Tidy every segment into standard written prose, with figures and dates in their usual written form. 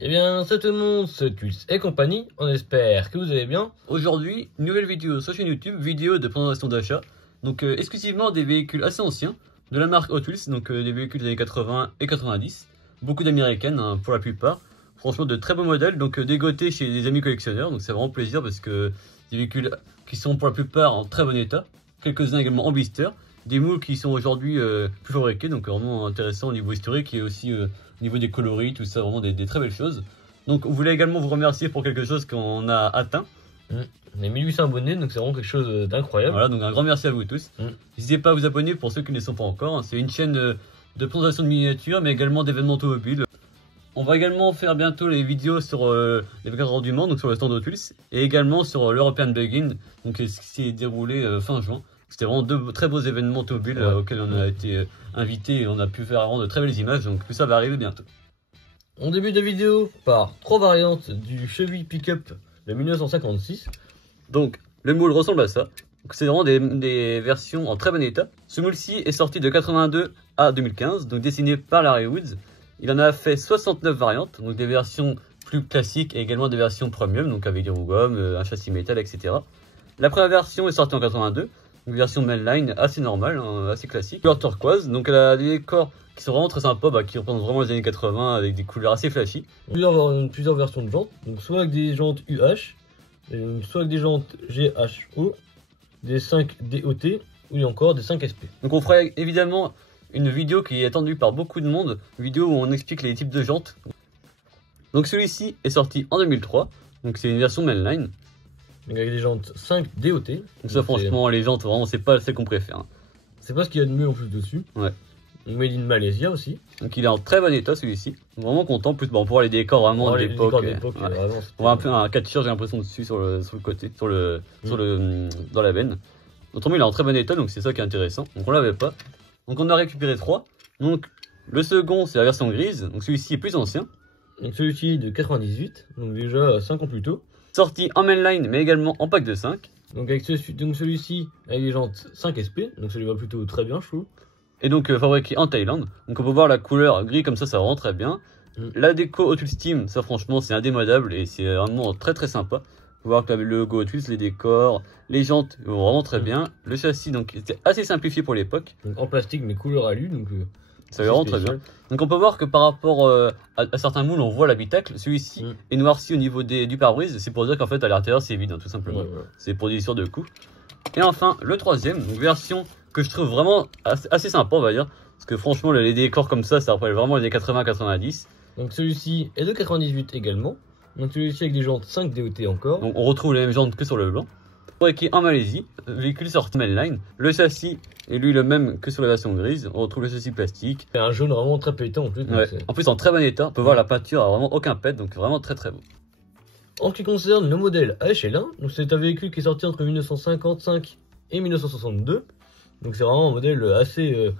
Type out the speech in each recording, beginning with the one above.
Eh bien, salut tout le monde, c'est Twils et compagnie, on espère que vous allez bien. Aujourd'hui, nouvelle vidéo sur chaîne YouTube, vidéo de présentation d'achat. Donc exclusivement des véhicules assez anciens, de la marque Hot Wheels, donc des véhicules des années 80 et 90. Beaucoup d'américaines pour la plupart. Franchement de très beaux modèles, donc dégotés chez des amis collectionneurs, donc c'est vraiment plaisir parce que des véhicules qui sont pour la plupart en très bon état. Quelques-uns également en blister. Des moules qui sont aujourd'hui plus fabriqués, donc vraiment intéressant au niveau historique et aussi au niveau des coloris, tout ça, vraiment des très belles choses. Donc on voulait également vous remercier pour quelque chose qu'on a atteint. On est 1800 abonnés, donc c'est vraiment quelque chose d'incroyable. Voilà, donc un grand merci à vous tous. N'hésitez pas à vous abonner pour ceux qui ne le sont pas encore. C'est une chaîne de présentation de miniatures, mais également d'événements automobiles. On va également faire bientôt les vidéos sur les 24 heures du Mans, donc sur le stand Hot Wheels, et également sur l'European Begin, donc ce qui s'est déroulé fin juin. C'était vraiment deux très beaux événements automobiles auxquels on a été invités et on a pu faire vraiment de très belles images, donc tout ça va arriver bientôt. On débute la vidéo par trois variantes du Chevy Pickup de 1956. Donc le moule ressemble à ça. C'est vraiment des versions en très bon état. Ce moule-ci est sorti de 82 à 2015, donc dessiné par Larry Woods. Il en a fait 69 variantes, donc des versions plus classiques et également des versions premium, donc avec des roues gomme, un châssis métal, etc. La première version est sortie en 82, une version mainline assez normale, hein, assez classique. Couleur turquoise, donc elle a des décors qui sont vraiment très sympas, qui représentent vraiment les années 80 avec des couleurs assez flashy. Plusieurs versions de jantes, donc soit avec des jantes UH, soit avec des jantes GHO, des 5 DOT ou encore des 5 SP. Donc on fera évidemment une vidéo qui est attendue par beaucoup de monde, une vidéo où on explique les types de jantes. Donc celui-ci est sorti en 2003, donc c'est une version mainline. Donc avec des jantes 5 DOT. Donc ça franchement les jantes vraiment c'est pas celle qu'on préfère. Hein. C'est pas ce qu'il y a de mieux en plus dessus. Ouais. Made in Malaysia aussi. Donc il est en très bon état celui-ci. Vraiment content. Plus bon, pour voir les décors vraiment de l'époque. On voit un peu un catcheur j'ai l'impression dessus sur le côté, dans la veine. Autrement il est en très bon état donc c'est ça qui est intéressant. Donc on l'avait pas. Donc on a récupéré 3. Donc le second c'est la version grise. Donc celui-ci est plus ancien. Donc celui-ci est de 98. Donc déjà 5 ans plus tôt. Sorti en mainline mais également en pack de 5. Donc avec celui-ci avec les jantes 5 SP. Donc ça lui va plutôt très bien je trouve. Et donc fabriqué en Thaïlande. Donc on peut voir la couleur gris comme ça rend très bien. La déco Hot Wheels Team, ça franchement c'est indémodable et c'est vraiment très très sympa. Vous voir que le logo Hot Wheels, les décors, les jantes vont vraiment très bien. Le châssis donc était assez simplifié pour l'époque. Donc en plastique mais couleur alu donc ça va vraiment très bien. Donc on peut voir que par rapport à certains moules on voit l'habitacle. Celui-ci est noirci au niveau du pare-brise. C'est pour dire qu'en fait à l'intérieur c'est vide hein, tout simplement. C'est pour des histoires de coups. Et enfin le troisième, donc version que je trouve vraiment assez sympa on va dire. Parce que franchement les décors comme ça rappelle vraiment les années 80-90. Donc celui-ci est de 98 également. Donc celui-ci avec des jantes 5 DOT encore. Donc on retrouve les mêmes jantes que sur le blanc. Fabriqué en Malaisie, véhicule sorti mainline. Le châssis est lui le même que sur la version grise. On retrouve le châssis plastique. Et un jaune vraiment très pétant en plus. Ouais. En plus en très bon état. On peut voir la peinture a vraiment aucun pet. Donc vraiment très très beau. En ce qui concerne le modèle HL1, c'est un véhicule qui est sorti entre 1955 et 1962. Donc c'est vraiment un modèle assez,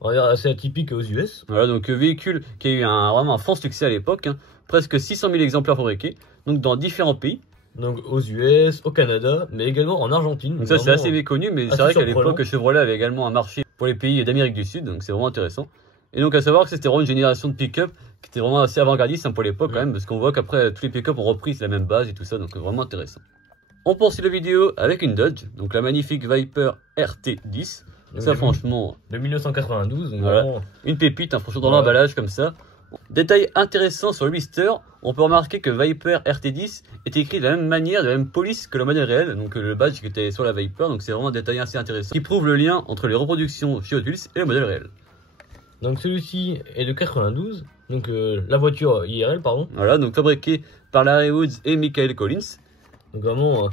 on va dire assez atypique aux US. Voilà, donc véhicule qui a eu vraiment un franc succès à l'époque. Hein. Presque 600 000 exemplaires fabriqués. Donc dans différents pays. Donc aux US, au Canada, mais également en Argentine. Donc ça c'est assez méconnu, mais c'est vrai qu'à l'époque Chevrolet avait également un marché pour les pays d'Amérique du Sud. Donc c'est vraiment intéressant. Et donc à savoir que c'était vraiment une génération de pick-up qui était vraiment assez avant-gardiste hein, pour l'époque quand même. Parce qu'on voit qu'après tous les pick-up ont repris la même base et tout ça. Donc vraiment intéressant. On poursuit la vidéo avec une Dodge. Donc la magnifique Viper RT10. Donc ça franchement de 1992 donc voilà. Vraiment... une pépite hein, franchement dans l'emballage comme ça. Détail intéressant sur le blister, on peut remarquer que Viper RT10 est écrit de la même manière, de la même police que le modèle réel, donc le badge qui était sur la Viper, donc c'est vraiment un détail assez intéressant qui prouve le lien entre les reproductions chez Hot Wheels et le modèle réel. Donc celui-ci est de 92, donc la voiture IRL pardon. Voilà, donc fabriqué par Larry Woods et Michael Collins. Donc vraiment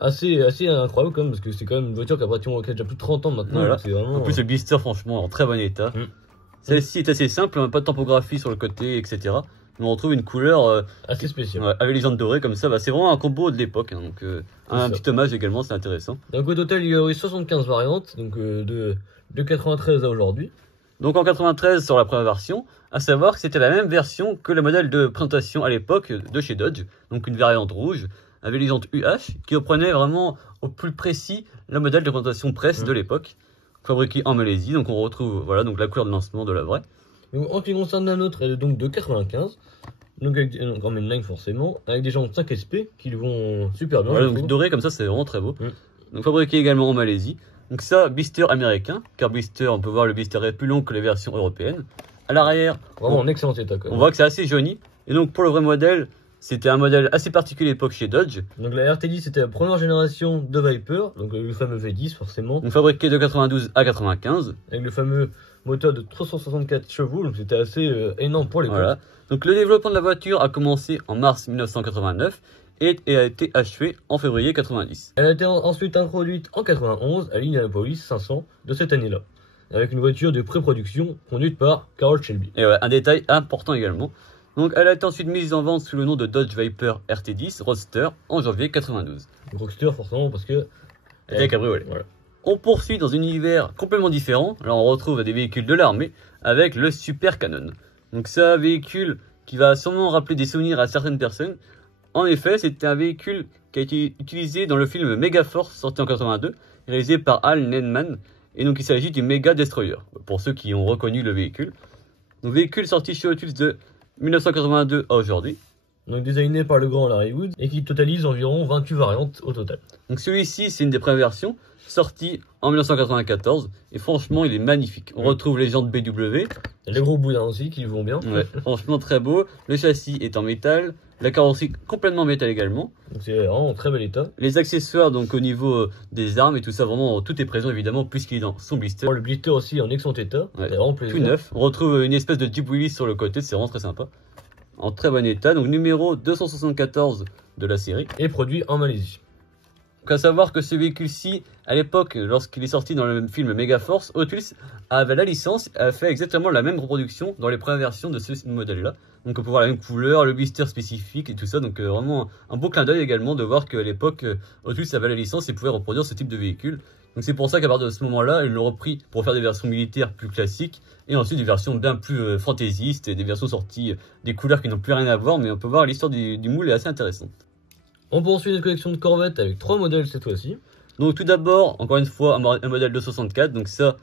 assez incroyable quand même, parce que c'est quand même une voiture qui a déjà plus de 30 ans maintenant. Voilà. Vraiment, en plus le blister franchement en très bon état. Celle-ci est assez simple, pas de typographie sur le côté, etc. Mais on retrouve une couleur assez spéciale. Avec les jantes dorées comme ça, c'est vraiment un combo de l'époque. Hein, donc un petit hommage également, c'est intéressant. Donc au total, il y a eu 75 variantes, donc de 93 à aujourd'hui. Donc en 93 sur la première version, à savoir que c'était la même version que le modèle de présentation à l'époque de chez Dodge. Donc une variante rouge avec les jantes UH qui reprenait vraiment au plus précis le modèle de présentation presse de l'époque. Fabriqué en Malaisie, donc on retrouve voilà donc la couleur de lancement de la vraie. En ce qui concerne la nôtre, elle est donc de 95. Donc en mainline forcément, avec des jantes 5 SP qui vont super bien. Voilà, donc doré comme ça, c'est vraiment très beau. Donc fabriqué également en Malaisie. Donc ça, blister américain, car blister, on peut voir le blister est plus long que les versions européennes. À l'arrière, vraiment en excellent état quand même. On voit que c'est assez jauni. Et donc pour le vrai modèle, c'était un modèle assez particulier à l'époque chez Dodge. Donc la RT10 c'était la première génération de Viper, donc le fameux V10 forcément. Donc fabriqué de 92 à 95. Avec le fameux moteur de 364 chevaux, donc c'était assez énorme pour l'époque. Voilà. Donc le développement de la voiture a commencé en mars 1989 et a été achevé en février 90. Elle a été ensuite introduite en 91 à l'Indianapolis 500 de cette année-là, avec une voiture de pré-production conduite par Carroll Shelby. Et ouais, un détail important également. Donc elle a été ensuite mise en vente sous le nom de Dodge Viper RT10 Roadster en janvier 92. Roadster forcément parce que... Elle est cabriolet. Voilà. On poursuit dans un univers complètement différent. Là on retrouve des véhicules de l'armée avec le Super Cannon. Donc c'est un véhicule qui va sûrement rappeler des souvenirs à certaines personnes. En effet, c'était un véhicule qui a été utilisé dans le film Megaforce sorti en 82, réalisé par Hal Needham. Et donc il s'agit du Mega Destroyer, pour ceux qui ont reconnu le véhicule. Donc véhicule sorti chez Hot Wheels de 1982 à aujourd'hui. Donc designé par le grand Larry Wood et qui totalise environ 28 variantes au total. Donc celui-ci c'est une des premières versions, sorti en 1994 et franchement il est magnifique. On retrouve les jantes BW. Les gros boudins aussi qui vont bien. Ouais, franchement très beau. Le châssis est en métal, la carrosserie complètement en métal également. Donc c'est vraiment en très bel état. Les accessoires donc au niveau des armes et tout ça, vraiment tout est présent évidemment puisqu'il est dans son blister. Le blister aussi en excellent état, ouais, c'est vraiment plaisir. Tout neuf. On retrouve une espèce de Jeep Willys sur le côté, c'est vraiment très sympa. En très bon état, donc numéro 274 de la série. Et produit en Malaisie. Donc à savoir que ce véhicule-ci, à l'époque, lorsqu'il est sorti dans le film Megaforce, Hot Wheels avait la licence et a fait exactement la même reproduction dans les premières versions de ce modèle-là. Donc on peut voir la même couleur, le blister spécifique et tout ça. Donc vraiment un beau clin d'œil également de voir qu'à l'époque, Hot Wheels avait la licence et pouvait reproduire ce type de véhicule. Donc c'est pour ça qu'à partir de ce moment-là, ils l'ont repris pour faire des versions militaires plus classiques et ensuite des versions bien plus fantaisistes et des versions sorties des couleurs qui n'ont plus rien à voir, mais on peut voir l'histoire du moule est assez intéressante. On poursuit notre collection de Corvette avec 3 modèles cette fois-ci. Donc tout d'abord, encore une fois, un modèle de 64, donc ça,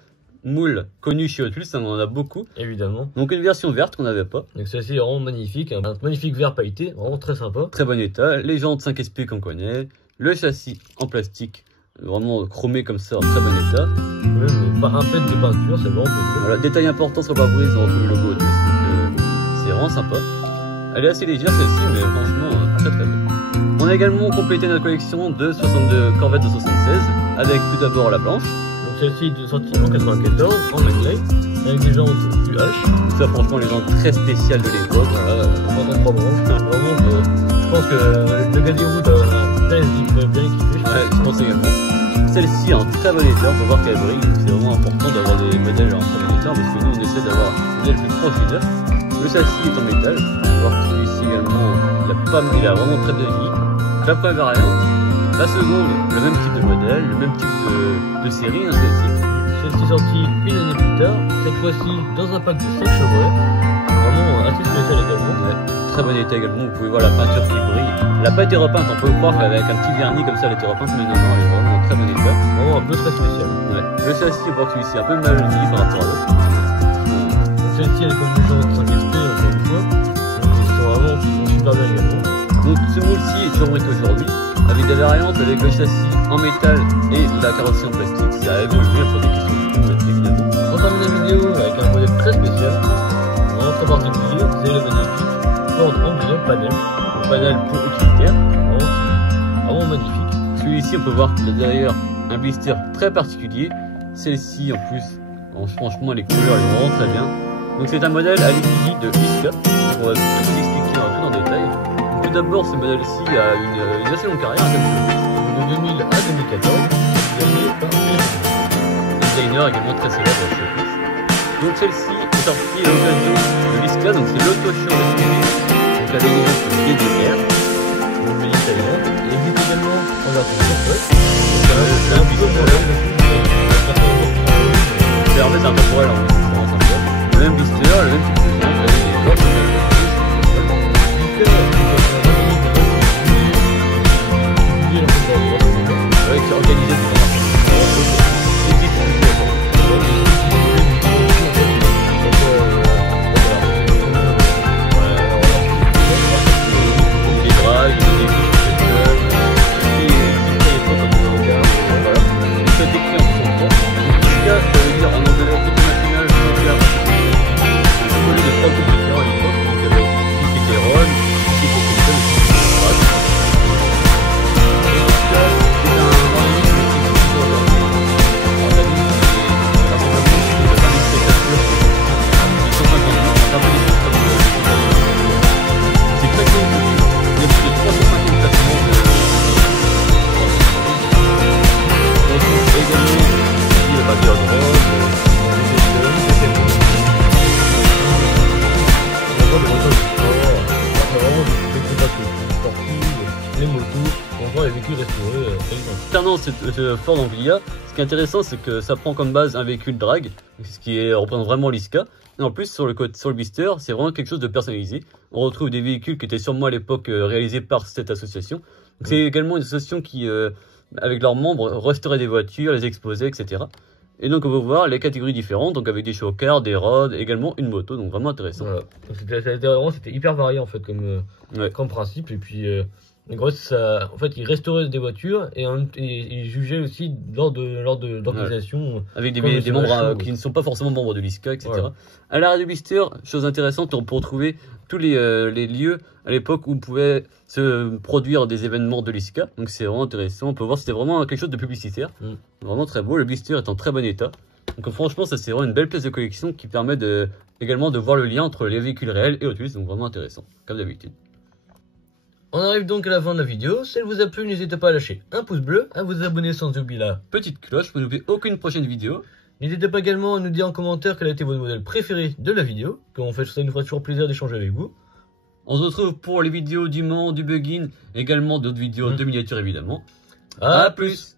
moule connu chez Hot Wheels, ça on en a beaucoup. Évidemment. Donc une version verte qu'on n'avait pas. Donc celle-ci est vraiment magnifique, un magnifique vert pailleté, vraiment très sympa. Très bon état, les jantes 5 SP qu'on connaît, le châssis en plastique, vraiment chromé comme ça, en très bon état. Même pas un pet de peinture, c'est vraiment plaisir. Voilà, détail important sur le pare-brise, on retrouve le logo Hot Wheels, donc c'est vraiment sympa. Elle est assez légère celle-ci, mais franchement très très belle. On a également complété notre collection de 62 Corvettes de 76, avec tout d'abord la blanche. Donc celle-ci est sortie en 94, en McLean, avec des jantes UH. Donc ça franchement les jantes très spéciales de l'époque. Voilà, 33 branches. Vraiment, je pense que le gars des routes il pourrait bien kiffer. Ouais, je pense également. Celle-ci est en très bon état, on peut voir qu'elle brille, c'est vraiment important d'avoir des modèles en très bon état, parce que nous on essaie d'avoir un modèle plus proche du neuf. Le châssis est en métal, on peut voir que celui-ci également, il a vraiment très bien vieilli. La première variante, la seconde, le même type de modèle, le même type de série, hein, celle-ci. Celle-ci est sortie une année plus tard, cette fois-ci dans un pack de 5 Chevrolet, vraiment assez spécial également. Ouais, très bon état également, vous pouvez voir la peinture qui brille. Elle n'a pas été repeinte, on peut croire qu'avec un petit vernis comme ça elle était repeinte, mais non, elle est vraiment en très bon état. Vraiment un peu très spécial. Ouais. Le châssis, on voit que celui-ci est un peu mal vieilli par rapport à l'autre. Celle-ci elle est comme des jantes 5 SP encore une fois, donc ils sont super bien également. Donc ce moule-ci est toujours brique aujourd'hui, avec des variantes avec le châssis en métal et la carrosserie en plastique. Ça a évolué pour des questions de coût, évidemment. On termine la vidéo avec un modèle très spécial, vraiment très particulier, c'est le magnifique Ford Anglia Panel. Le panel pour utilitaire, vraiment magnifique. Celui-ci on peut voir qu'il a derrière un blister très particulier. Celle-ci en plus, franchement les couleurs elles vont vraiment très bien. Donc c'est un modèle à l'effigie de Iska. On va tout vous expliquer un peu en détail. Tout d'abord, ce modèle-ci a une assez longue carrière, de 2000 à 2014, gagné par designer également très célèbre chez Hot Wheels. Donc celle-ci est sortie à l'occasion de l'Iska, donc c'est l'auto show de Spirit, donc la délivrance de DDR, donc le italien, et il existe également en version complète. C'est un bidon modèle. C'est en fait un temporel en fait, c'est vraiment sympa. Le même blister, le même type de jante, avec des bords. Avec organisé de les motos, ou encore les véhicules restaurés. Concernant ce Ford Anglia, ce qui est intéressant, c'est que ça prend comme base un véhicule drag, ce qui représente vraiment l'ISCA. Et en plus, sur le blister, c'est vraiment quelque chose de personnalisé. On retrouve des véhicules qui étaient sûrement à l'époque réalisés par cette association. C'est également une association qui, avec leurs membres, restaurait des voitures, les exposait, etc. Et donc on peut voir les catégories différentes, donc avec des chocars, des rods, également une moto, donc vraiment intéressant. Voilà. C'était hyper varié en fait comme principe. Et puis en gros, en fait, ils restauraient des voitures et ils jugeaient aussi lors d'organisation. Avec des membres qui ne sont pas forcément membres de l'ISCA, etc. Voilà. À l'arrêt du blister, chose intéressante, on peut retrouver tous les lieux à l'époque où on pouvait se produire des événements de l'ISCA. Donc c'est vraiment intéressant. On peut voir que c'était vraiment quelque chose de publicitaire. Vraiment très beau. Le blister est en très bon état. Donc franchement, ça c'est vraiment une belle pièce de collection qui permet également de voir le lien entre les véhicules réels et Hot Wheels. Donc vraiment intéressant, comme d'habitude. On arrive donc à la fin de la vidéo. Si elle vous a plu, n'hésitez pas à lâcher un pouce bleu, à vous abonner sans oublier la petite cloche pour ne louper aucune prochaine vidéo. N'hésitez pas également à nous dire en commentaire quel a été votre modèle préféré de la vidéo, ça nous fera toujours plaisir d'échanger avec vous. On se retrouve pour les vidéos du Mans, du Bug-in, également d'autres vidéos de miniatures évidemment. A plus.